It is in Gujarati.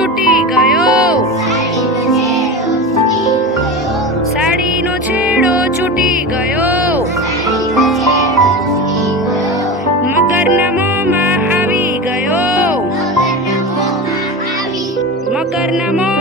છૂટી ગયો. સાડીનો છેડો છૂટી ગયો. મકરના મોમાં આવી ગયો. મકરના મોં